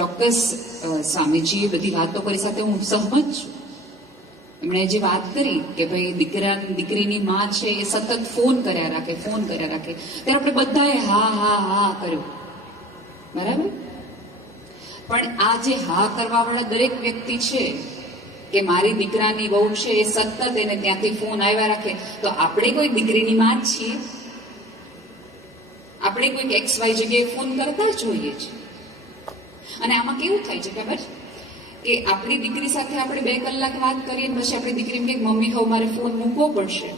ચોક્કસ સ્વામીજીએ બધી વાતો કરી સાથે હું સહમત છું. એમણે જે વાત કરી કે ભાઈ દીકરા, દીકરીની માં છે એ સતત ફોન કર્યા રાખે, ફોન કર્યા રાખે, ત્યારે આપણે બધાએ હા હા હા કર્યો. બરાબર? પણ આ જે હા કરવા વાળા દરેક વ્યક્તિ છે કે મારી દીકરાની વહુ છે એ સતત એને ત્યાંથી ફોન આવ્યા રાખે, તો આપણે કોઈ દીકરીની માં જ છીએ? આપણે કોઈક એક્સ વાય જગ્યાએ ફોન કરતા જ જોઈએ છીએ. અને આમાં કેવું થાય છે ખબર? કે આપણી દીકરી સાથે આપણે બે કલાક વાત કરીએ પછી આપણી દીકરી એમ કે, મમ્મી, હવે મારે ફોન મૂકવો પડશે.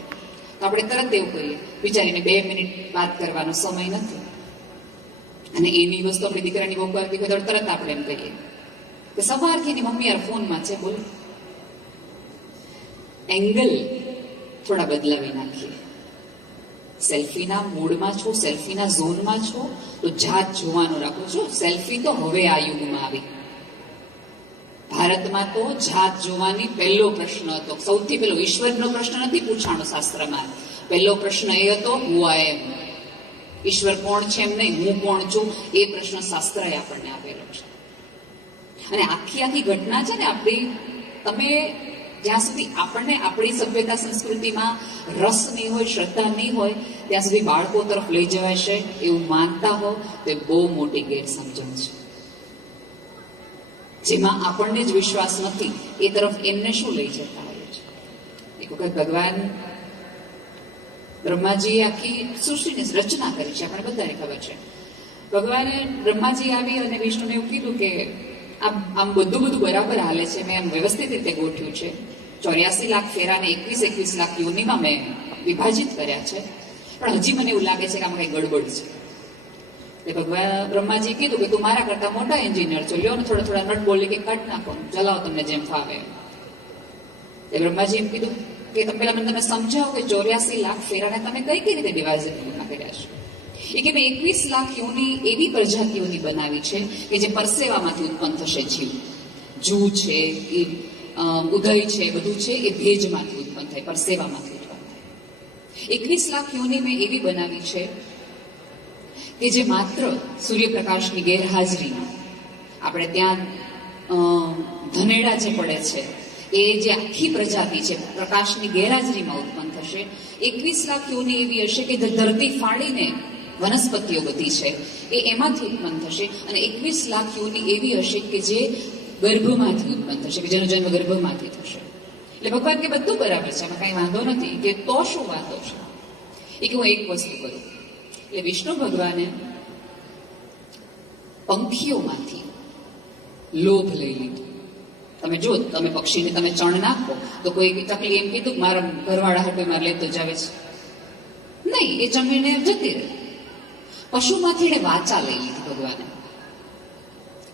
તો આપણે તરત એવું કહીએ, વિચારીને બે મિનિટ વાત કરવાનો સમય નથી. અને એની વસ્તુ આપણી દીકરાની બહુ કરતી હોય તો તરત આપણે એમ કહીએ કે, સવારથી એની મમ્મી યાર ફોનમાં છે, બોલ. એંગલ થોડા બદલાવી નાખીએ. સેલ્ફીના મૂડમાં છો, સેલ્ફીના ઝોનમાં છો, તો જાત જોવાનું રાખો છો. સેલ્ફી તો હવે આ યુગમાં આવી. ભારતમાં તો જાત જોવાની પહેલો પ્રશ્ન હતો. સૌથી પહેલો ઈશ્વરનો પ્રશ્ન નથી, પૂછાણો શાસ્ત્રમાં. પહેલો પ્રશ્ન એ હતો હું આ એમ ઈશ્વર કોણ છે એમ નહીં, હું કોણ છું? એ પ્રશ્ન શાસ્ત્રએ આપણને આપેલો છે. અને આખી આખી ઘટના છે ને, આપણી, તમે જ્યાં સુધી આપણને આપણી સભ્યતા સંસ્કૃતિમાં રસ નહીં હોય, શ્રદ્ધા નહીં હોય, ત્યાં સુધી બાળકો તરફ લઈ જવાય છે એવું માનતા હો તો બહુ મોટી ગેરસમજણ છે. જેમાં આપણને જ વિશ્વાસ નથી, એ તરફ એમને શું લઈ જતા હોય છે? એક વખત ભગવાન બ્રહ્માજીએ આખી સૃષ્ટિની રચના કરી છે, આપણે બધાને ખબર છે. ભગવાને બ્રહ્માજી આવી અને વિષ્ણુને એવું કીધું કે આમ આમ બધું બધું બરાબર હાલે છે. મેં આમ વ્યવસ્થિત રીતે ગોઠવ્યું છે. ચોર્યાસી લાખ ફેરાને એકવીસ એકવીસ લાખ યોનીમાં મેં વિભાજિત કર્યા છે. પણ હજી મને એવું લાગે છે કે આમાં કઈ ગડબડ છે. એટલે ભગવાન બ્રહ્માજી કીધું કે તું મારા કરતા મોટા એન્જિનિયર છો. લ્યો ને થોડા થોડા નટ બોલી કે કાઢ નાખો ચલાવો તમને જેમ ફાવે. એ બ્રહ્માજી એમ કીધું કે તમે પેલા મને તમે સમજાવો કે ચોર્યાસી લાખ ફેરાને તમે કઈ કઈ રીતે ડિવાઇઝ કર્યા છે? એ કે મેં એકવીસ લાખ યોની એવી પ્રજાતિઓની બનાવી છે કે જે પરસેવામાંથી ઉત્પન્ન થશે જીવ. જૂ છે, એ ઉદય છે, બધું છે, એ ભેજમાંથી ઉત્પન્ન થાય, પરસેવામાંથી ઉત્પન્ન થાય. એકવીસ લાખ યોની મેં એવી બનાવી છે કે જે માત્ર સૂર્યપ્રકાશની ગેરહાજરીમાં આપણે ત્યાં ધનેડા જે પડે છે, એ જે આખી પ્રજાતિ છે, પ્રકાશની ગેરહાજરીમાં ઉત્પન્ન થશે. એકવીસ લાખ યોની એવી હશે કે ધરતી ફાડીને વનસ્પતિઓ બધી છે. એ એમાંથી ઉત્પન્ન થશે અને એકવીસ લાખ યોની એવી હશે કે જે ગર્ભમાંથી ઉત્પન્ન થશે, કે જેનો જન્મ ગર્ભમાંથી થશે. એટલે ભગવાન કે બધું બરાબર છે એમાં કાંઈ વાંધો નથી કે તો શું વાંધો છે? એ કે હું એક વસ્તુ કરું. એટલે વિષ્ણુ ભગવાને પંખીઓમાંથી લોભ લઈ લીધો. તમે જો તમે પક્ષીને તમે ચણ નાખો, તો કોઈ તકલીફ એમ કીધું મારા ઘરવાળા હાટુ મારે લેતો જ આવે છે. નહીં, એ ચમીને જતી રહી. પશુમાંથી એને વાચા લઈ લીધી ભગવાને.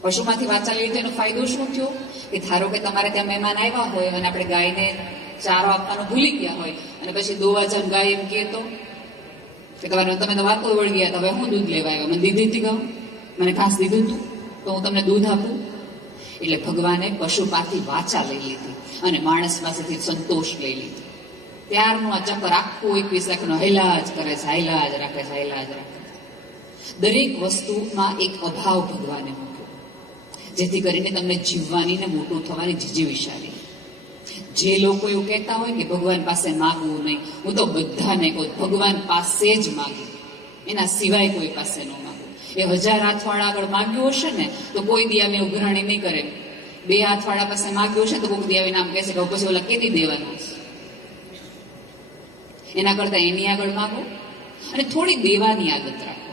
પશુમાંથી વાચા લઈ લીધી એનો ફાયદો શું થયો? કે ધારો કે તમારે ત્યાં મહેમાન આવ્યા હોય અને આપણે ગાયને ચારો આપવાનું ભૂલી ગયા હોય અને પછી દોવા જાન ગાય એમ કહે તો કે તમારે તમે તો વાતો વળી ગયા તો હવે હું દૂધ લેવા આવ્યો? મને દીધી હતી ગાઉં મને ઘાસ દીધું હતું? તો હું તમને દૂધ આપું? એટલે ભગવાને પશુમાંથી વાચા લઈ લીધી અને માણસ પાસેથી સંતોષ લઈ લીધી. ત્યારનું આ ચક્કર આખું એકવીસ લાખનો હૈલાજ કરે છે, હૈલાજ રાખે છે, હૈલાજ રાખે દરેક વસ્તુમાં એક અભાવ ભગવાને મૂક્યો. જેથી કરીને તમને જીવવાની ને મોટું થવાની જીજીવિશાળી જે લોકો એવું કહેતા હોય કે ભગવાન પાસે માગવું નહીં, હું તો બધાને કહું, ભગવાન પાસે જ માગું. એના સિવાય કોઈ પાસે ન માગું. એ હજાર હાથવાળા આગળ માગ્યું હશે ને, તો કોઈ દી મેં ઉઘરાણી નહીં કરે. બે હાથવાળા પાસે માગ્યું હશે તો કોઈ દી આવીને આમ કહેશે કે પછી ઓલા કેદી દેવાના એના કરતા એની આગળ માગો. અને થોડી દેવાની આદત રાખો.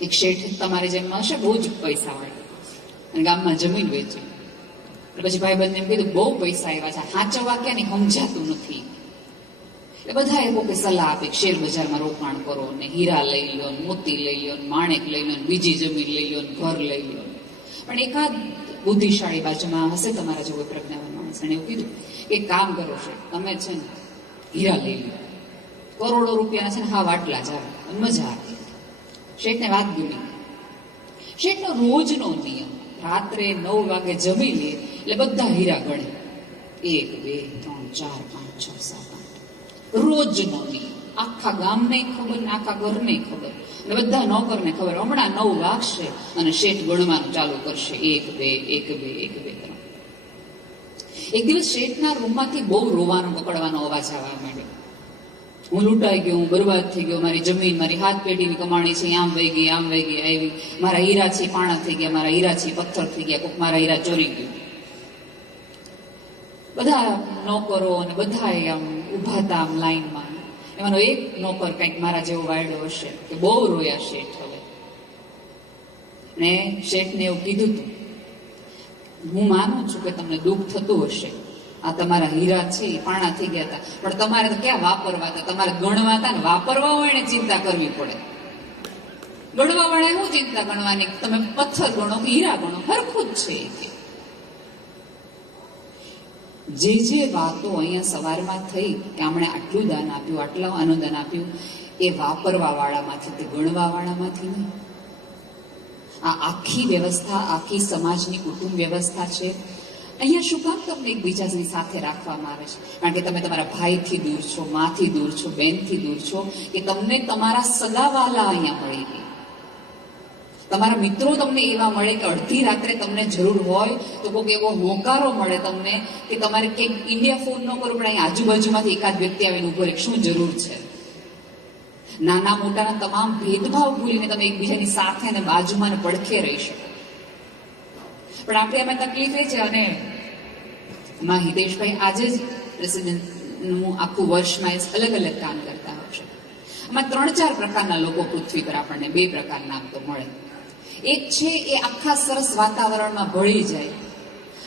એક શેઠ તમારે જેમ હશે બહુ જ પૈસા હોય અને ગામમાં જમીન વેચે. પછી ભાઈ બંને એમ કીધું, બહુ પૈસા આવ્યા છે સાચવવા ક્યાં નહીં, સમજાતું નથી. એટલે બધા એ કોઈ સલાહ આપે શેર બજારમાં રોકાણ કરો ને હીરા લઈ લો મોતી લઈ લો માણેક લઈ લો બીજી જમીન લઈ લો ઘર લઈ લો પણ એકાદ બુદ્ધિશાળી બાજુમાં હશે તમારા જેવો પ્રજ્ઞાવાન માણસ. એને એવું કીધું કે કામ કરો છે તમે છે ને હીરા લઈ લો કરોડો રૂપિયાના છે ને હા, વાટલા જ આવે. મજા આવે. શેઠને વાત બીડી શેઠનો રોજનો નિયમ, રાત્રે નવ વાગે જમી લે, એટલે બધા હીરા ગણે એક, બે, ત્રણ, ચાર, પાંચ, છ, સાત, આઠ. રોજનો નિયમ. આખા ગામને ખબર ને આખા ઘરને ખબર. અને બધા નોકરને ખબર. હમણાં નવ વાગશે અને શેઠ ગણવાનું ચાલુ કરશે. એક, બે એક બે એક, બે, ત્રણ. એક દિવસ શેઠના રૂમમાંથી બહુ રોવાનો પકડવાનો અવાજ આવવા માંડ્યો. હું લૂંટાઈ ગયો, હું બરબાદ થઈ ગયો, મારી જમીન, મારી હાથ પેઢીની કમાણી છે, આમ વહી ગઈ, આમ વહી ગઈ, આવી. મારા હીરા છે, પાણા થઈ ગયા, મારા હીરા છે, પથ્થર થઈ ગયા કોઈક મારા હીરા ચોરી ગયું. બધા નોકરો અને બધા આમ ઊભા હતા આમ લાઈનમાં. એમાંનો એક નોકર કંઈક મારા જેવો વાયડો હશે, કે બહુ રોયા શેઠ હવે. ને શેઠને એવું કીધું હતું હું માનું છું કે તમને દુઃખ થતું હશે આ તમારા હીરા છે, એ પાણા થઈ ગયા હતા. પણ તમારે તો ક્યાં વાપરવા હતા? તમારે ગણવા હતા ને વાપરવા હોય એને ચિંતા કરવી પડે. ગણવા વાળા શું ચિંતા ગણવાની? તમે પથ્થર ગણો કે હીરા ગણો, હરખું જ છે જે જે વાતો અહીંયા સવારમાં થઈ કે આપણે આટલું દાન આપ્યું, આટલું અનુદાન આપ્યું, એ વાપરવા વાળામાંથી તે ગણવા વાળામાંથી નહીં? આ આખી વ્યવસ્થા, આખી સમાજની કુટુંબ વ્યવસ્થા છે. અહીંયા શું કામ તમને એકબીજાની સાથે રાખવામાં આવે છે. કારણ કે તમે તમારા ભાઈથી દૂર છો, માથી દૂર છો, બહેનથી દૂર છો, કે તમને તમારા સગાવાલા અહીંયા મળી ગઈ તમારા મિત્રો તમને એવા મળે કે અડધી રાત્રે તમને જરૂર હોય, તો કોઈક એવો હોંકારો મળે તમને કે તમારે કંઈક ઇન્ડિયા ફોન ન કરો, પણ અહીં આજુબાજુમાંથી એકાદ વ્યક્તિ આવીને ઊભો રહે, શું જરૂર છે? નાના મોટાના તમામ ભેદભાવ ભૂલીને તમે એકબીજાની સાથે અને બાજુમાં પડખે રહી શકો. પણ આપણે એમાં તકલીફ એ છે અને એમાં હિતેશભાઈ આજે જ પ્રેસિડેન્ટનું આખું વર્ષમાં એ અલગ અલગ કામ કરતા હશે આમાં ત્રણ ચાર પ્રકારના લોકો પૃથ્વી પર આપણને બે પ્રકારના તો મળે. એક છે એ આખા સરસ વાતાવરણમાં ભળી જાય.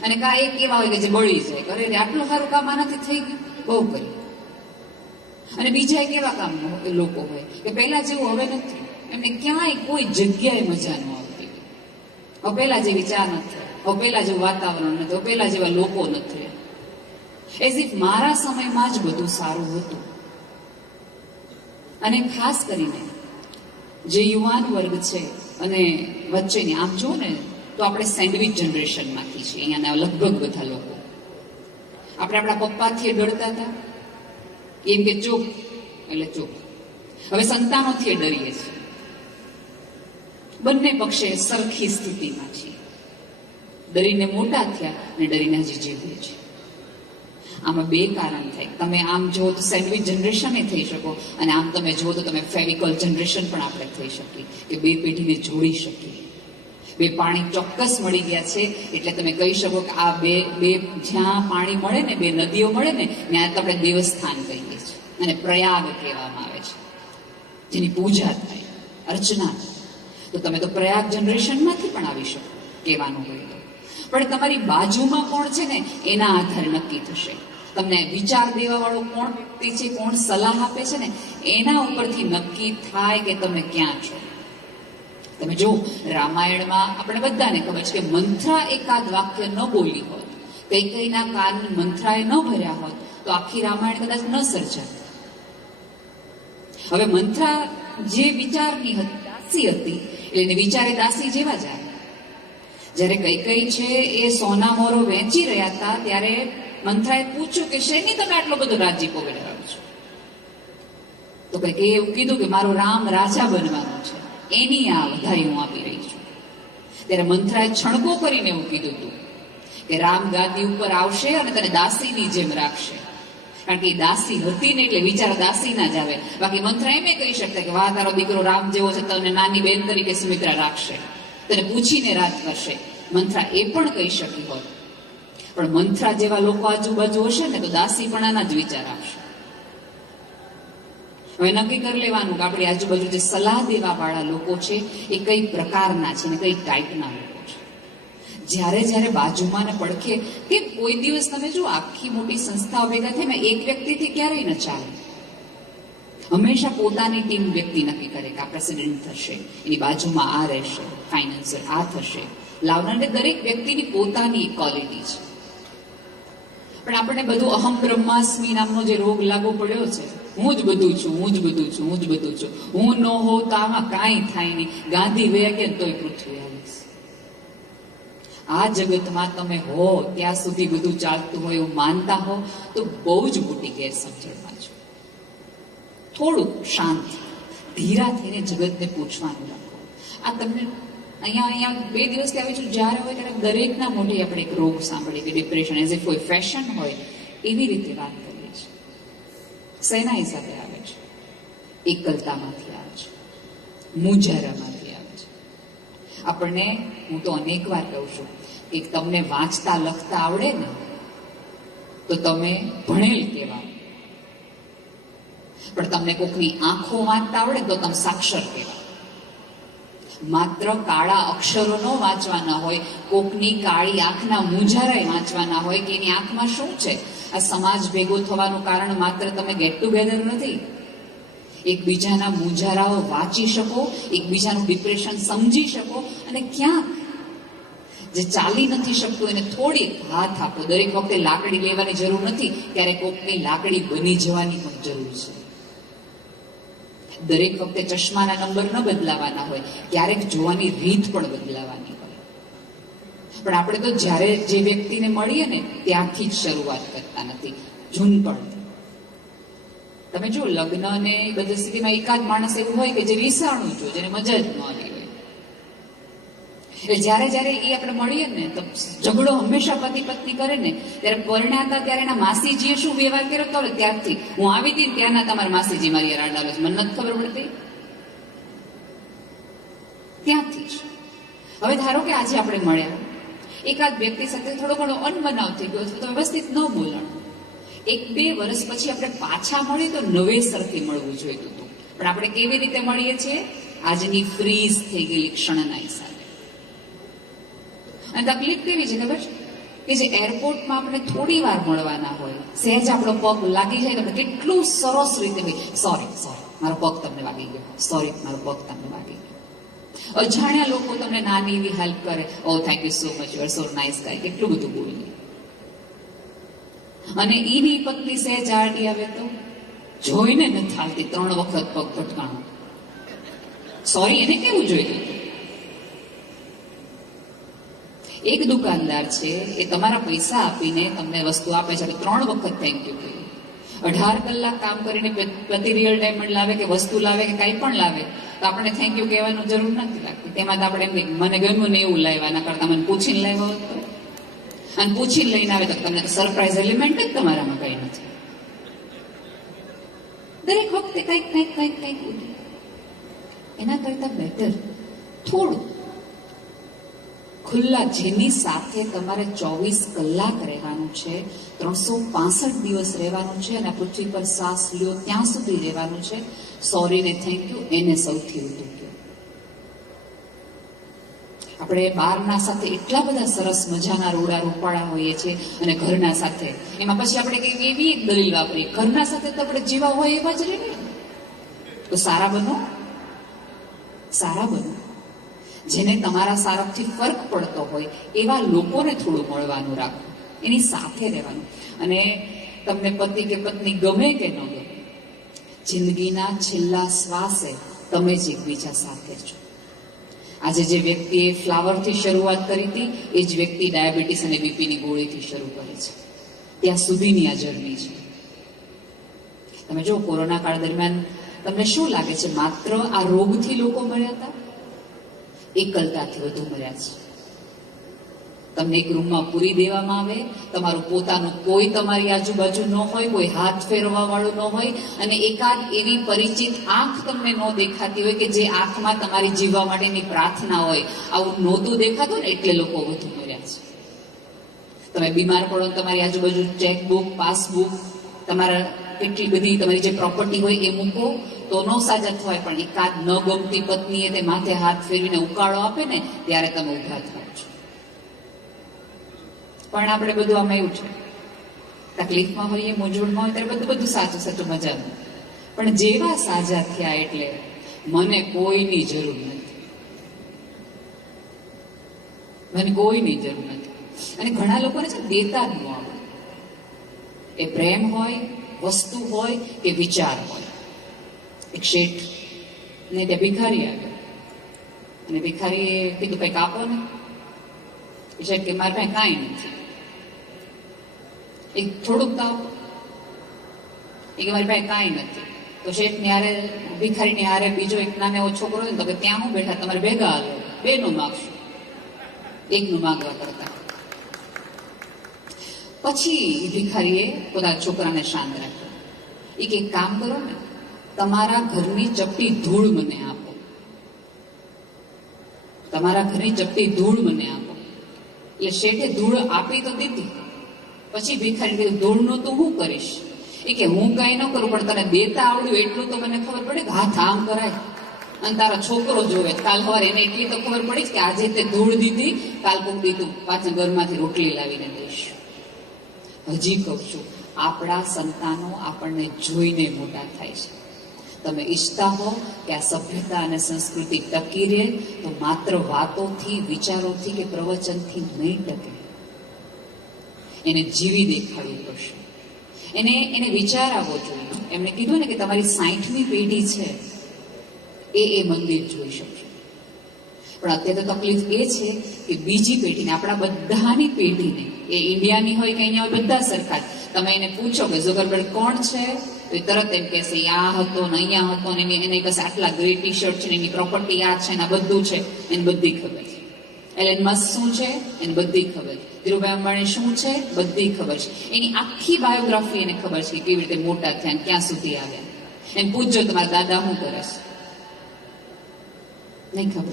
અને કા એક એવા હોય કે જે બળી જાય. અરે આટલું સારું કામ આનાથી થઈ ગયું? બહુ કર્યું અને બીજા એક એવા કામ લોકો હોય કે પહેલા જેવું હવે નથી. એમને ક્યાંય કોઈ જગ્યાએ મજા ન આવતી. હવે પહેલા જે વિચાર નથી હવે પહેલા જેવું વાતાવરણ નથી પહેલા જેવા લોકો નથી. એઝ ઇફ મારા સમયમાં જ બધું સારું હતું. અને ખાસ કરીને, જે યુવાન વર્ગ છે અને વચ્ચેની, આમ જુઓ ને, તો આપણે સેન્ડવિચ જનરેશનમાંથી છીએ, અહીંયાના લગભગ બધા લોકો. આપણે આપણા પપ્પાથી ડરતા હતા. એમ કે ચૂપ એટલે ચૂપ હવે સંતાનોથી ડરીએ છીએ. બંને પક્ષે સરખી સ્થિતિમાં છીએ. ડરીને મોટા થયા અને ડરીને હજી જીવે છે. આમાં બે કારણ થાય. તમે આમ જુઓ તો સેન્ડવિચ જનરેશન થઈ શકો અને આમ તમે જુઓ તો તમે ફેવિકોલ જનરેશન પણ આપણે થઈ શકીએ. કે બે પેઢીને જોડી શકીએ. બે પાણી ચોક્કસ મળી ગયા છે એટલે તમે કહી શકો કે આ બે બે જ્યાં પાણી મળે ને, બે નદીઓ મળે ને, ત્યાં તો આપણે દેવસ્થાન કહીએ છીએ. અને પ્રયાગ કહેવામાં આવે છે. જેની પૂજા થાય, અર્ચના થાય. તો તમે તો પ્રયાગ જનરેશનમાંથી પણ આવી શકો, કહેવાનું હોય. પણ તમારી બાજુમાં કોણ છે ને, એના આધારે નક્કી થશે. તમને વિચાર દેવા વાળો કોણ વ્યક્તિ છે કોણ સલાહ આપે છે ને, એના ઉપરથી નક્કી થાય કે તમે ક્યાં છો. તમે જો, રામાયણમાં આપણે બધાને ખબર છે કે મંથરા એકાદ વાક્ય ન બોલી હોત કઈ કઈના કાન મંથરાએ ન ભર્યા હોત, તો આખી રામાયણ કદાચ ન સર્જાય હવે મંથરા જે વિચારની દાસી હતી, એટલે વિચારે દાસી જેવા જાય. જ્યારે કઈ કઈ છે એ સોના મોરો વેચી રહ્યા હતા, ત્યારે મંથરાએ પૂછ્યું કે શેની તમે આટલો બધો રાજીપો વેડવાયો છો? તો કઈ એવું કીધું કે મારો રામ રાજા બનવાનો છે. એની આ વધારી હું આપી રહી છું. ત્યારે મંથરાએ છણકો કરીને એવું કીધું હતું કે રામ ગાદી ઉપર આવશે અને તને દાસીની જેમ રાખશે. કારણ કે એ દાસી હતી ને એટલે વિચાર દાસીના જ આવે. બાકી મંથરા એમ કહી શકતા કે વાહ, તારો દીકરો રામ જેવો છે, તને નાની બેન તરીકે સુમિત્રા રાખશે. તને પૂછીને રાજ કરશે. મંથરા એ પણ કહી શકી હોત. પણ મંથરા જેવા લોકો આજુબાજુ હશે ને, તો દાસીપણાના જ વિચાર આવશે. હવે નક્કી કરી લેવાનું કે આપણી આજુબાજુ જે સલાહ દેવા વાળા લોકો છે, એ કઈ પ્રકારના છે ને, કઈ ટાઈપના લોકો છે. જ્યારે જ્યારે બાજુમાં ને પડખે કે કોઈ દિવસ તમે જો આખી મોટી સંસ્થાઓ ભેગા થાય ને એક વ્યક્તિથી ક્યારેય ન ચાલે. હંમેશા પોતાની ટીમ વ્યક્તિ નક્કી કરે કે આ પ્રેસિડેન્ટ થશે, એની બાજુમાં આ રહેશે ફાઇનાન્સર આ થશે લાવનારને દરેક વ્યક્તિની પોતાની ક્વોલિટી છે. પણ આપણે બધું અહમ બ્રહ્માસ્મી નામનો જે રોગ લાગુ પડ્યો છે, હું જ બધું છું, હું જ બધું છું, હું જ બધું છું. હું ન હો તો આમાં કાંઈ થાય નહીં. ગાંધી વયા કે તોય પૃથ્વી આવીશ આ જગતમાં તમે હો, ત્યાં સુધી બધું ચાલતું હોય એવું માનતા હો, તો બહુ જ મોટી ગેરસમજણમાં છો. થોડું શાંત, ધીરા થઈને જગતને પૂછવાનું રાખો. આ તમને અહીંયા અહીંયા બે દિવસથી આવી છું, જ્યારે હોય ત્યારે દરેકના મોઢે આપણે એક રોગ સાંભળીએ કે ડિપ્રેશન એઝ એ કોઈ ફેશન હોય, એવી રીતે વાત કરીએ છીએ. શેના હિસાબે આવે છે. એકલતામાંથી આવે છે. મુજારામાંથી આવે છે. આપણને, હું તો અનેક વાર કહું છું કે તમને વાંચતા, લખતા આવડે ને, તો તમે ભણેલ કહેવાય. પણ તમને કોકની આંખો વાંચતા આવડે તો તમે સાક્ષર કહેવાય. માત્ર કાળા અક્ષરો વાંચવાના હોય, કોકની કાળી આંખના મુંજારાય વાંચવાના હોય કે એની આંખમાં શું છે? આ સમાજ ભેગો થવાનું કારણ માત્ર તમે ગેટ ટુગેધર નથી. એકબીજાના મુંજારાઓ વાંચી શકો, એકબીજાનું ડિપ્રેશન સમજી શકો અને ક્યાંક જે ચાલી નથી શકતું એને થોડી હાથ આપો. દરેક વખતે લાકડી લેવાની જરૂર નથી ક્યારેક કોકની લાકડી બની જવાની પણ જરૂર છે. દરેક વખતે ચશ્માના નંબર ન બદલાવાના હોય, ક્યારેક જોવાની રીત પણ બદલાવાની હોય. પણ આપણે તો જ્યારે જે વ્યક્તિને મળીએ ને ત્યાંથી જ શરૂઆત કરતા નથી. જૂનપણ તમે જો લગ્ન ને બધી સ્થિતિમાં એકાદ માણસ એવું હોય કે જે વિસાણું જો જેને મજા જ ન આવી. એટલે જ્યારે જ્યારે એ આપણે મળીએ ને તો ઝઘડો હંમેશા પતિ પત્ની કરે ને, ત્યારે પરણાતા ત્યારે એના માસીજીએ શું વ્યવહાર કર્યો હતો ત્યારથી હું આવી હતી ત્યાંના તમારા માસીજી મારી રાડાલો છે મને નથી ખબર પડતી. ત્યાંથી જ. હવે ધારો કે આજે આપણે મળ્યા. એકાદ વ્યક્તિ સાથે થોડો ઘણો અનબનાવ થઈ ગયો અથવા તો વ્યવસ્થિત ન બોલણ. એક બે વર્ષ પછી આપણે પાછા મળીએ તો નવેસરથી મળવું જોઈતું હતું. પણ આપણે કેવી રીતે મળીએ છીએ? આજની ફ્રીઝ થઈ ગયેલી ક્ષણના હિસાબે. અને તકલીફ કેવી છે ખબર? છે કે જે એરપોર્ટમાં આપણે થોડી વાર મળવાના હોય, સહેજ આપણો પગ લાગી જાય તમને કેટલું સરસ રીતે સોરી સોરી મારો પગ તમને વાગી ગયો. સોરી મારો પગ તમને વાગી ગયો. અજાણ્યા લોકો તમને નાની એવી હેલ્પ કરે. ઓ thank you so much you so nice guy કેટલું બધું બોલીએ. અને એની પત્ની સહેજ આડી આવે તો જોઈને નથી હાલતી. ત્રણ વખત પગ ભટકાણો સોરી એને કેવું જોઈતું એક દુકાનદાર છે, એ તમારા પૈસા આપીને તમને વસ્તુ આપે છે. ત્રણ વખત થેન્ક યુ કહ્યું. અઢાર કલાક કામ કરીને પ્રતિ રિયલ ડાયમંડ લાવે કે વસ્તુ લાવે કે કંઈ પણ લાવે, તો આપણે થેન્ક યુ કહેવાનું જરૂર નથી લાગતી. તેમાં તો આપણે એમ મને ગમ્યું ને એવું લાવ્યા, એના કરતા મને પૂછીને લાવ્યો હતો અને પૂછીને લઈને આવે તો તમને સરપ્રાઈઝ એલિમેન્ટ જ તમારામાં કંઈ નથી. દરેક વખતે કંઈક કંઈક કંઈક કંઈક ઉઠે. એના કરતાં બેટર થોડું. ખુલ્લા જેની સાથે તમારે ચોવીસ કલાક રહેવાનું છે, ત્રણસો પાસઠ દિવસ રહેવાનું છે અને પૃથ્વી પર શ્વાસ લ્યો ત્યાં સુધી રહેવાનું છે. સોરી ને થેન્ક યુ એને સૌથી વધુ આપણે બહારના સાથે એટલા બધા સરસ મજાના રોડા રોપાળા હોઈએ છીએ અને ઘરના સાથે. એમાં પછી આપણે કંઈક એવી એક દલીલ વાપરીએ. ઘરના સાથે તો આપણે જેવા હોય એવા જ રહીએ તો સારા બનો? સારા બનો. જેને તમારા સારથી ફરક પડતો હોય, એવા લોકોને થોડું મળવાનું રાખો. એની સાથે રહેવાનું. અને તમને પતિ કે પત્ની ગમે કે ન ગમે, જિંદગીના છેલ્લા શ્વાસે તમે જ એકબીજા સાથે છો. આજે જે વ્યક્તિએ ફ્લાવરથી શરૂઆત કરી હતી, એ જ વ્યક્તિ ડાયાબિટીસ અને બીપીની ગોળીથી શરૂ કરે છે. ત્યાં સુધીની આ જર્ની છે. તમે જો કોરોના કાળ દરમિયાન તમને શું લાગે છે? માત્ર આ રોગથી લોકો મળ્યા હતા? એકલતાથી વધુ મળ્યા છે. તમને એક રૂમમાં પૂરી દેવામાં આવે, તમારું પોતાનું કોઈ તમારી આજુબાજુ ન હોય, કોઈ હાથ ફેરવવા વાળું ન હોય, અને એકાદ એવી પરિચિત આંખ તમને ન દેખાતી હોય કે જે આંખમાં તમારી જીવવા માટેની પ્રાર્થના હોય. આવું નહોતું દેખાતું ને એટલે લોકો વધુ મળ્યા છે. તમે બીમાર પડો તમારી આજુબાજુ ચેકબુક પાસબુક તમારા કેટલી બધી તમારી જે પ્રોપર્ટી હોય એ મૂકો. તો ન સાજા હોય પણ એકાદ ન ગમતી પત્નીએ તે માથે હાથ ફેરવીને ઉકાળો આપે ને, ત્યારે તમે ઊભા થાવ છો. પણ આપણે બધું આમાં એવું છે. તકલીફમાં હોઈએ, મૂંઝવણમાં હોય ત્યારે બધું બધું સાચું સાચું મજાનું. પણ જેવા સાજા થયા એટલે મને કોઈની જરૂર નથી. મને કોઈની જરૂર નથી. અને ઘણા લોકોને છે દેતા જ ન આવડે. એ પ્રેમ હોય વસ્તુ હોય કે વિચાર હોય. એક શેઠ ને ત્યાં ભિખારી આવ્યો. અને ભિખારીએ કીધું કંઈક આપો ને. શેઠ કે, મારી પાસે કાંઈ નથી. એક થોડુંક આપો એ કે, મારી પાસે કાંઈ નથી. તો શેઠ ને ન્યારે ભિખારીની હારે બીજો એક નાનો એવો છોકરો હોય ને, તો ત્યાં હું બેઠા, તમારે ભેગા હાલો બેનું માગશું. એકનું માગવા કરતા. પછી ભિખારીએ પોતાના છોકરાને શાંત રાખ્યો. એ કે કામ કરો ને, તમારા ઘરની ચપટી ધૂળ મને આપો. તમારા ઘરની ચપટી ધૂળ મને આપો. એટલે શેઠે ધૂળ આપી તો દીધી. પછી ભિખારી કીધું, ધૂળનું તું હું કરીશ? એ કે, હું કઈ ન કરું, પણ તને દેતા આવડ્યું એટલું તો મને ખબર પડે કે હાથ આમ કરાય. અને તારો છોકરો જોવે. કાલ સવારે એને એટલી તો ખબર પડી કે આજે તે ધૂળ દીધી, કાલ કોક દીધું પાછા ઘરમાંથી રોટલી લાવીને દઈશ. હજી કહું છું, આપણા સંતાનો આપણને જોઈને મોટા થાય છે. તમે ઈચ્છતા હો કે આ સભ્યતા અને સંસ્કૃતિ ટકી રહે, તો માત્ર વાતોથી, વિચારોથી કે પ્રવચનથી નહીં ટકે. એને જીવી દેખાડવું પડશે. એને એને વિચાર આવવો જોઈએ. એમણે કીધું ને કે તમારી સાઠમી પેઢી છે, એ એ મંદિર જોઈ શકશે. પણ અત્યારે તો તકલીફ એ છે કે બીજી પેઢીને, આપણા બધાની પેઢીને એ ઇન્ડિયાની હોય કે અહીંયા હોય, બધા સરખા તમે એને પૂછો કે ઝુકરબર્ગ કોણ છે? તો એ તરત એમ કહેશે આ હતો ને અહીંયા હતો ને એની પાસે આટલા ગ્રે ટી શર્ટ છે એની પ્રોપર્ટી આ છે ને બધું છે. એને બધી ખબર છે. એટલે મસ્ક શું છે? એને બધી ખબર ધીરુભાઈ અંબાણી શું છે? બધી ખબર છે. એની આખી બાયોગ્રાફી એને ખબર છે કેવી રીતે મોટા થયા ક્યાં સુધી આવ્યા. એમ પૂછજો તમારા દાદા શું કરે છે. નહીં ખબર.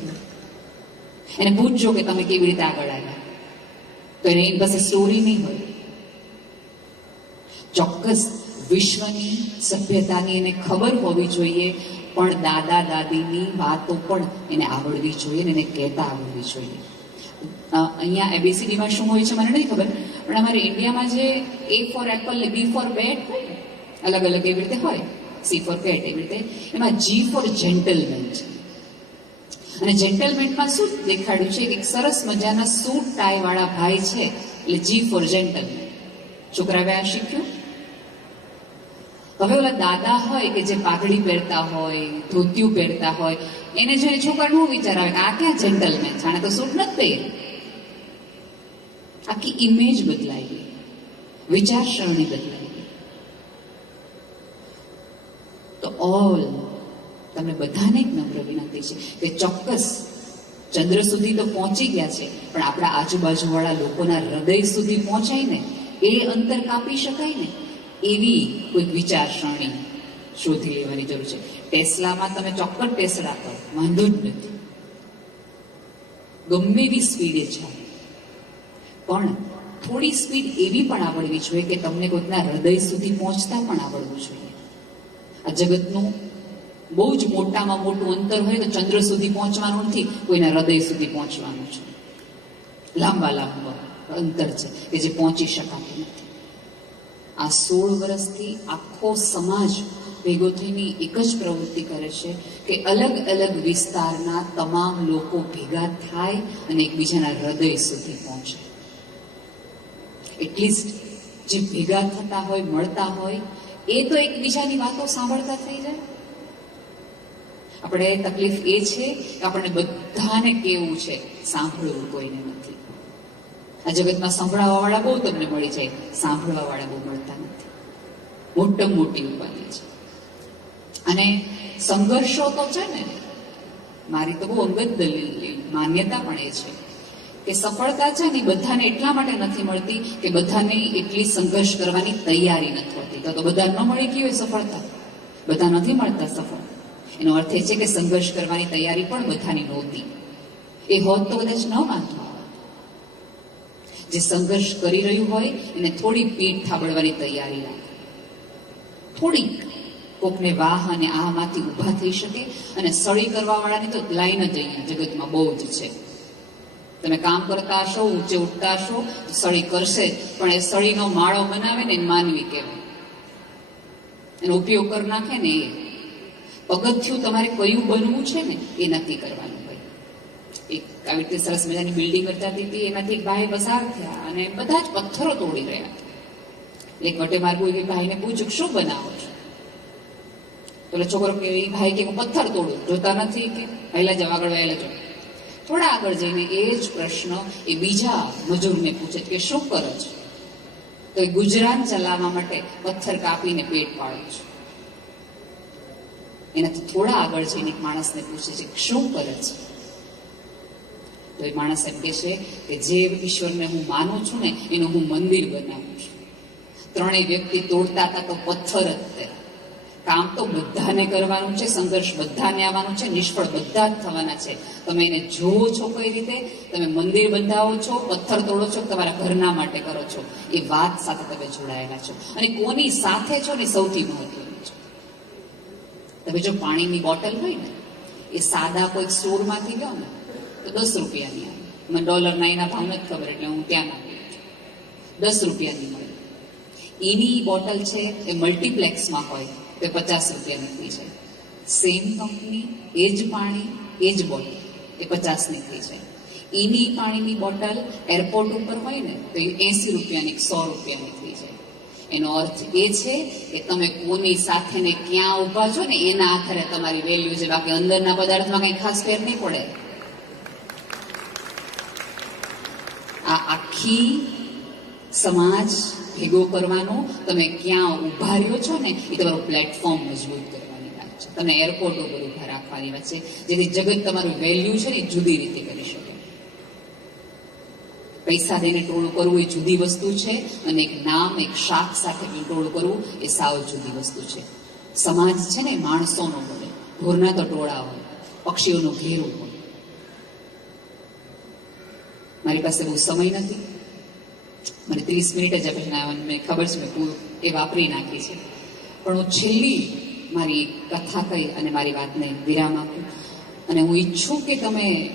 એને પૂછજો કે તમે કેવી રીતે આગળ આવ્યા. તો એને પાસે સ્ટોરી નહીં હોય ચોક્કસ વિશ્વની સભ્યતાની એને ખબર હોવી જોઈએ પણ દાદા દાદીની વાતો પણ એને આવડવી જોઈએ અને એને કહેતા આવડવી જોઈએ અહીંયા એબીસીડીમાં શું હોય છે મને નહીં ખબર પણ અમારે ઇન્ડિયામાં જે એ ફોર એપલ ને બી ફોર બેટ અલગ અલગ એવી રીતે હોય સી ફોર કેટ એવી રીતે, એમાં જી ફોર જેન્ટલમેન છે। અને જેન્ટલમેન્ટમાં શું દેખાડ્યું છે? કે સરસ મજાના સૂટ ટાઈ વાળા ભાઈ છે, એટલે જી ફોર જેન્ટલમેન છોકરાએ આ શીખ્યું? હવે ઓલા દાદા હોય કે જે પાઘડી પહેરતા હોય, ધોતિયું પહેરતા હોય, એને જોઈને છોકરાને શું વિચાર આવે કે આ ક્યાં જેન્ટલમેન આને તો સૂટ નથી પહેરી. આખી ઇમેજ બદલાઈ ગઈ. વિચારસરણી બદલાઈ ગઈ. તો ઓલ તમને બધાને એક નમ્ર વિનંતી છે કે ચોક્કસ ચંદ્ર સુધી તો પહોંચી ગયા છે, પણ આપણા આજુબાજુવાળા લોકોના હૃદય સુધી પહોંચાય ને એ અંતર કાપી શકાય ને? એવી કોઈક વિચારસરણી શોધી લેવાની જરૂર છે. ટેસ્લામાં તમે ચોક્કસ ટેસ્લા કરો વાંધો જ નથી. ગમે એવી સ્પીડે જાય પણ થોડી સ્પીડ એવી પણ આવડવી જોઈએ કે તમને કોઈકના હૃદય સુધી પહોંચતા પણ આવડવું જોઈએ. આ જગતનું બહુ જ મોટામાં મોટું અંતર હોય તો ચંદ્ર સુધી પહોંચવાનું નથી, કોઈના હૃદય સુધી પહોંચવાનું છે. લાંબા લાંબા અંતર છે કે જે પહોંચી શકાતું નથી. આ સોળ વર્ષથી આખો સમાજ ભેગો થઈને એક જ પ્રવૃત્તિ કરે છે કે અલગ અલગ વિસ્તારના તમામ લોકો ભેગા થાય અને એકબીજાના હૃદય સુધી પહોંચે. એટલીસ્ટ જે ભેગા થતા હોય, મળતા હોય, એ તો એકબીજાની વાતો સાંભળતા થઈ જાય. આપણે તકલીફ એ છે કે આપણને બધાને કેવું છે, સાંભળવું કોઈને નથી. આ જગતમાં સંભળાવવા વાળા બહુ તમને મળી જાય સાંભળવા વાળા બહુ મળતા નથી. મોટમ મોટી ઉપાધિ છે. અને સંઘર્ષો તો છે ને, મારી તો બહુ અંગત દલીલ, માન્યતા પણ એ છે કે સફળતા છે ને બધાને એટલા માટે નથી મળતી કે બધાને એટલી સંઘર્ષ કરવાની તૈયારી નથી હોતી. તો બધા ન મળી ગઈ હોય સફળતા. બધા નથી મળતા સફળ. એનો અર્થ એ છે કે સંઘર્ષ કરવાની તૈયારી પણ બધાની નહોતી. એ હોત તો કદાચ ન વાંધો જે સંઘર્ષ કરી રહ્યું હોય, એને થોડી પીઠ થાબડવાની તૈયારી રાખે. થોડીક કોકને વાહ અને આમાંથી ઊભા થઈ શકે અને સળી કરવા વાળાની તો લાઈન જ અહીંયા જગતમાં બહુ જ છે. તમે કામ કરતા હશો, ઊંચે ઉઠતા હશો સળી કરશે, પણ એ સળીનો માળો બનાવે ને માનવી કહેવાય. એનો ઉપયોગ કરી નાખે ને એ. પગથિયું તમારે કયું બનવું છે ને, એ નક્કી કરવાનું હોય. એક આવી રીતે સરસ મજાની બિલ્ડિંગ કરતા હતી એમાંથી એક ભાઈ પસાર થયા અને બધા જ પથ્થરો તોડી રહ્યા. હતા એક વટે માર્ગુ એ ભાઈને પૂછ્યું, શું બનાવો છો? પેલો છોકરો કે ભાઈ કે પથ્થર તોડું. જોતા નથી કે, પહેલા જાવ આગળ વહેલા જાવ થોડા આગળ જઈને એ જ પ્રશ્ન એ બીજા મજૂરને પૂછે કે, શું કરો છો? તો એ ગુજરાન ચલાવવા માટે પથ્થર કાપીને પેટ પાડો છું. એનાથી થોડા આગળ જઈને એક માણસને પૂછે છે, શું કરે છે? તો એ માણસ એમ કહે છે કે, જે ઈશ્વરને હું માનું છું ને, એનું હું મંદિર બનાવું છું. ત્રણેય વ્યક્તિ તોડતા હતા તો પથ્થર જ કામ તો બધાને કરવાનું છે, સંઘર્ષ બધાને આવવાનું છે, નિષ્ફળ બધા જ થવાના છે. તમે એને જોવો છો કઈ રીતે? તમે મંદિર બંધાવો છો, પથ્થર તોડો છો, તમારા ઘરના માટે કરો છો? એ વાત સાથે તમે જોડાયેલા છો. અને કોની સાથે છો ને સૌથી મહત્વનું? છે તમે જો પાણીની બોટલ હોય ને, એ સાદા કોઈક સ્ટોરમાંથી લો ને, તો દસ રૂપિયાની આવે. મને ડોલરના એના ભાવ નથી ખબર એટલે હું ત્યાં ના દસ રૂપિયાની મળે. એની બોટલ છે, એ મલ્ટીપ્લેક્સમાં હોય, તો પચાસ રૂપિયાની જાય. સેમ કંપની, એ જ પાણી, એ જ બોટલ, એ પચાસની થઈ છે એની પાણીની બોટલ એરપોર્ટ ઉપર હોય ને, તો એ એંસી રૂપિયાની સો રૂપિયાની થઈ જાય. એનો અર્થ એ છે કે તમે કોની સાથે ને ક્યાં ઊભા છો ને એના આધારે તમારી વેલ્યુ છે બાકી અંદરના પદાર્થમાં કંઈ ખાસ ફેર નહીં પડે. આ આખી સમાજ ભેગો કરવાનો, તમે ક્યાં ઊભા રહ્યો છો ને એ તમારું પ્લેટફોર્મ મજબૂત કરવાની વાત છે. તમે એરપોર્ટ ઉપર ઊભા રાખવાની વાત છે. જેથી જગત તમારું વેલ્યુ છે ને જુદી રીતે કરી શકે. પૈસા દઈને ટોળું કરવું એ જુદી વસ્તુ છે અને એક નામ, એક શાક સાથે ટોળું કરવું એ સાવ જુદી વસ્તુ છે. સમાજ છે ને માણસોનો હોય ઢોરના તો ટોળા હોય, પક્ષીઓનું ઘેરું હોય. મારી પાસે બહુ સમય નથી. મને ત્રીસ મિનિટ જ પછી મને ખબર છે, મેં એ વાપરી નાખી છે. પણ હું છેલ્લી મારી કથા કહી અને મારી વાતને વિરામ આપું. અને હું ઈચ્છું કે તમે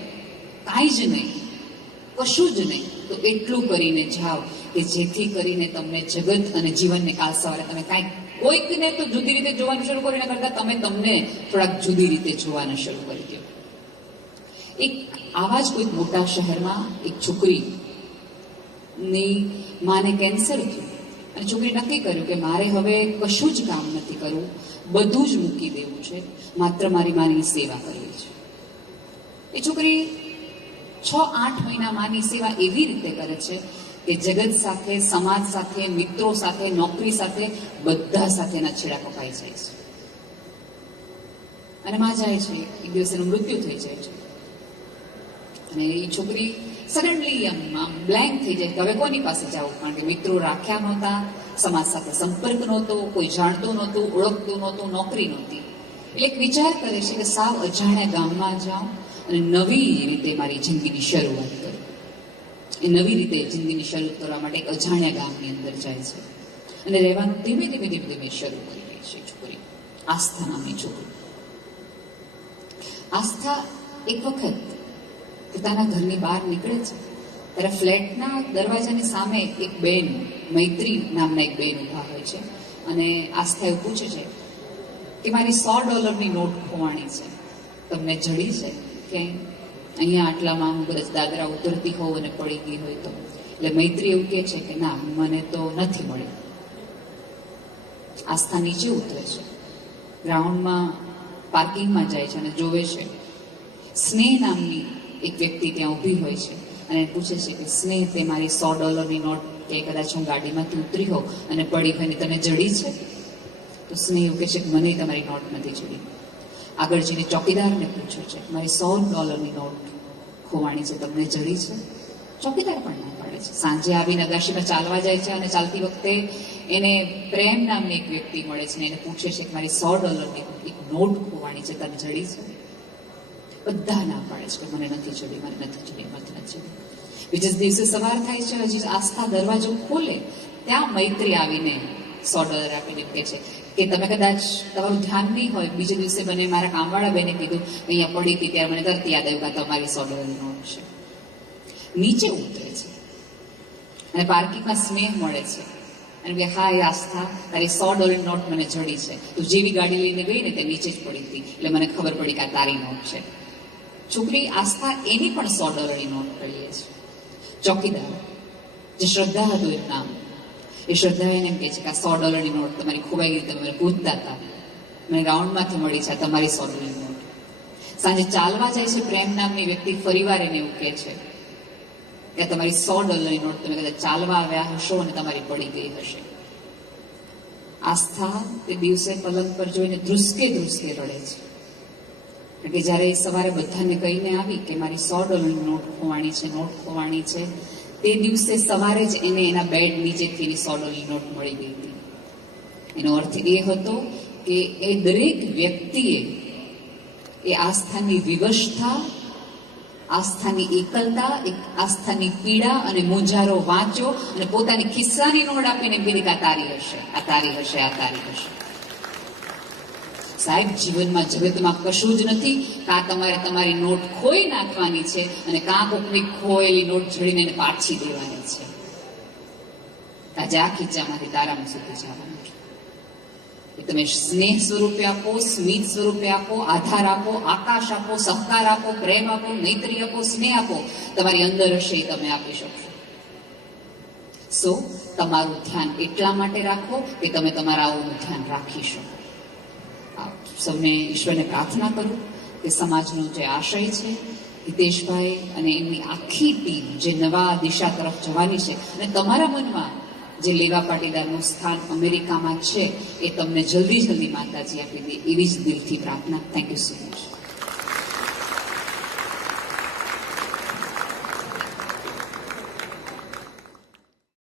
કાંઈ જ નહીં કશું જ નહીં. તો એટલું કરીને જાઓ કે જેથી કરીને તમને જગત અને જીવનને કાલ સવારે તમે કાંઈક કોઈકને તો જુદી રીતે જોવાનું શરૂ કરીને કરતા તમે તમને થોડાક જુદી રીતે જોવાનું શરૂ કરી દો. એક આવા જ કોઈક મોટા શહેરમાં એક છોકરી ની માને કેન્સર થયું. અને છોકરી નક્કી કર્યું કે મારે હવે કશું જ કામ નથી કરવું. બધું જ મૂકી દેવું છે. માત્ર મારી માની સેવા કરવી છે. એ છોકરી છ આઠ મહિના માની સેવા એવી રીતે કરે છે કે જગત સાથે, સમાજ સાથે, મિત્રો સાથે, નોકરી સાથે બધા સાથેના છેડા કપાઈ જાય છે. અને માં જાય છે, એક દિવસ મૃત્યુ થઈ જાય છે. અને એ છોકરી સડનલી આમ બ્લેન્ક થઈ જાય. કે હવે કોની પાસે જવું? કારણ કે મિત્રો રાખ્યા નહોતા, સમાજ સાથે સંપર્ક નહોતો, કોઈ જાણતું નહોતું, ઓળખતું નહોતું, નોકરી નહોતી. એટલે એક વિચાર કરે છે કે સાવ અજાણ્યા ગામમાં જાઉં અને નવી રીતે મારી જિંદગીની શરૂઆત કરી. એ નવી રીતે જિંદગીની શરૂઆત કરવા માટે એક અજાણ્યા ગામની અંદર જાય છે. અને રહેવાનું ધીમે ધીમે ધીમે ધીમે શરૂ કરી દે છે છોકરી. આસ્થા નામની છોકરી. આસ્થા એક વખત પોતાના ઘરની બહાર નીકળે છે. ત્યારે ફ્લેટના દરવાજાની સામે એક બેન, મૈત્રી નામના એક બેન ઊભા હોય છે. અને આસ્થા એવું પૂછે છે કે મારી સો ડોલરની નોટ ખોવાણી છે. તમને જડી છે? કે અહીંયા આટલામાં હું કદાચ દાદરા ઉતરતી હોઉં અને પડી ગઈ હોય તો. એટલે મૈત્રી એવું કહે છે કે ના, મને તો નથી મળી આસ્થા નીચે ઉતરે છે. ગ્રાઉન્ડમાં પાર્કિંગમાં જાય છે અને જોવે છે. સ્નેહ નામની એક વ્યક્તિ ત્યાં ઊભી હોય છે. અને પૂછે છે કે, સ્નેહ, તે મારી સો ડોલરની નોટ કે કદાચ હું ગાડીમાંથી ઉતરી હોઉં અને પડી હોય ને તને જડી છે? તો સ્નેહ એવું કહે છે કે, મને તમારી નોટ નથી જડી. આગળ જઈને ચોકીદારને પૂછ્યું છે, મારી સો ડોલરની નોટ ખોવાણી છે તમને જડી છે? ચોકીદાર પણ ના પાડે છે. સાંજે આવીને અગાશીમાં ચાલવા જાય છે અને ચાલતી વખતે એને પ્રેમ નામની એક વ્યક્તિ મળે છે એને પૂછે છે કે, મારી સો ડોલરની એક નોટ ખોવાણી છે તને જડી છે? બધા ના પાડે છે મને નથી ચડી મને નથી ચડી મને નથી જડી. બીજા દિવસે સવાર થાય છે હજી આસ્થા દરવાજો ખોલે, ત્યાં મૈત્રી આવીને સો ડોલર આપીને કહે છે કે તમે કદાચ તમારું ધ્યાન નહીં હોય, બીજે દિવસે મને મારા કામવાળા બેને કીધું, અહીંયા પડી હતી ત્યારે મને તરત યાદ આવ્યું કે તમારી સો ડોલરનો છે. નીચે ઉતરે છે. અને પાર્કિંગમાં સ્નેહ મળે છે. અને કે, હા, એ આસ્થા, તારી સો ડોલર નોટ મને જડી છે. તું જેવી ગાડી લઈને ગઈ ને, તે નીચે જ પડી હતી. એટલે મને ખબર પડી કે આ તારી નોટ છે. છોકરી આસ્થા એની પણ સો ડોલરની નોટ કરીએ છે. ચોકીદાર, જે શ્રદ્ધા હતું એનું નામ એ શ્રદ્ધા એને કહે છે કે આ સો ડોલરની નોટ તમારી ખોવાઈ ગઈ તમે પૂછતા હતા મને ગ્રાઉન્ડમાંથી મળી છે આ તમારી સો ડોલરની નોટ સાંજે ચાલવા જાય છે પ્રેમ નામની વ્યક્તિ ફરીવાર એને એવું કહે છે કે તમારી સો ડોલરની નોટ તમે કદાચ ચાલવા આવ્યા હશો અને તમારી પડી ગઈ હશે આસ્થા તે દિવસે પલંગ પર જોઈને ધ્રુસકે ધ્રુસકે રડે છે કે જ્યારે સવારે બધાને કહીને આવી કે મારી સો ડોલરની નોટ ખોવાણી છે નોટ ખોવાણી છે તે દિવસે સવારે જ એને એના બેડ નીચેથી એની સો ડોલરની નોટ મળી ગઈ હતી. એનો અર્થ એ હતો કે એ દરેક વ્યક્તિએ એ આસ્થાની વિવશતા, આસ્થાની એકલતા, એક આસ્થાની પીડા અને મોંઝારો વાંચ્યો અને પોતાની ખિસ્સાની નોટ આપીને કીધી કે આ તારી હશે, આ તારી હશે, આ તારી હશે. સાહેબ, જીવનમાં જગતમાં કશું જ નથી. કાં તમારે તમારી નોટ ખોઈ નાખવાની છે અને કાં કોકની ખોયેલી નોટ જોડીને એને પાછી દેવાની છે. તાજા ખીચામાંથી તારામાં સુધી જવાનું તમે સ્નેહ સ્વરૂપે આપો, સ્મિત સ્વરૂપે આપો, આધાર આપો, આકાશ આપો, સહકાર આપો, પ્રેમ આપો, મૈત્રી આપો, સ્નેહ આપો, તમારી અંદર હશે એ તમે આપી શકશો. સો તમારું ધ્યાન એટલા માટે રાખો કે તમે તમારા આવું ધ્યાન રાખી શકો. આપ સૌને ઈશ્વરને પ્રાર્થના કરું કે સમાજનો જે આશય છે, હિતેશભાઈ અને એમની આખી ટીમ જે નવા દિશા તરફ જવાની છે અને તમારા મનમાં જે લેવા પાટીદારનું સ્થાન અમેરિકામાં છે, એ તમને જલ્દી જલ્દી માતાજી આપી દે એવી જ દિલથી પ્રાર્થના. Thank you so much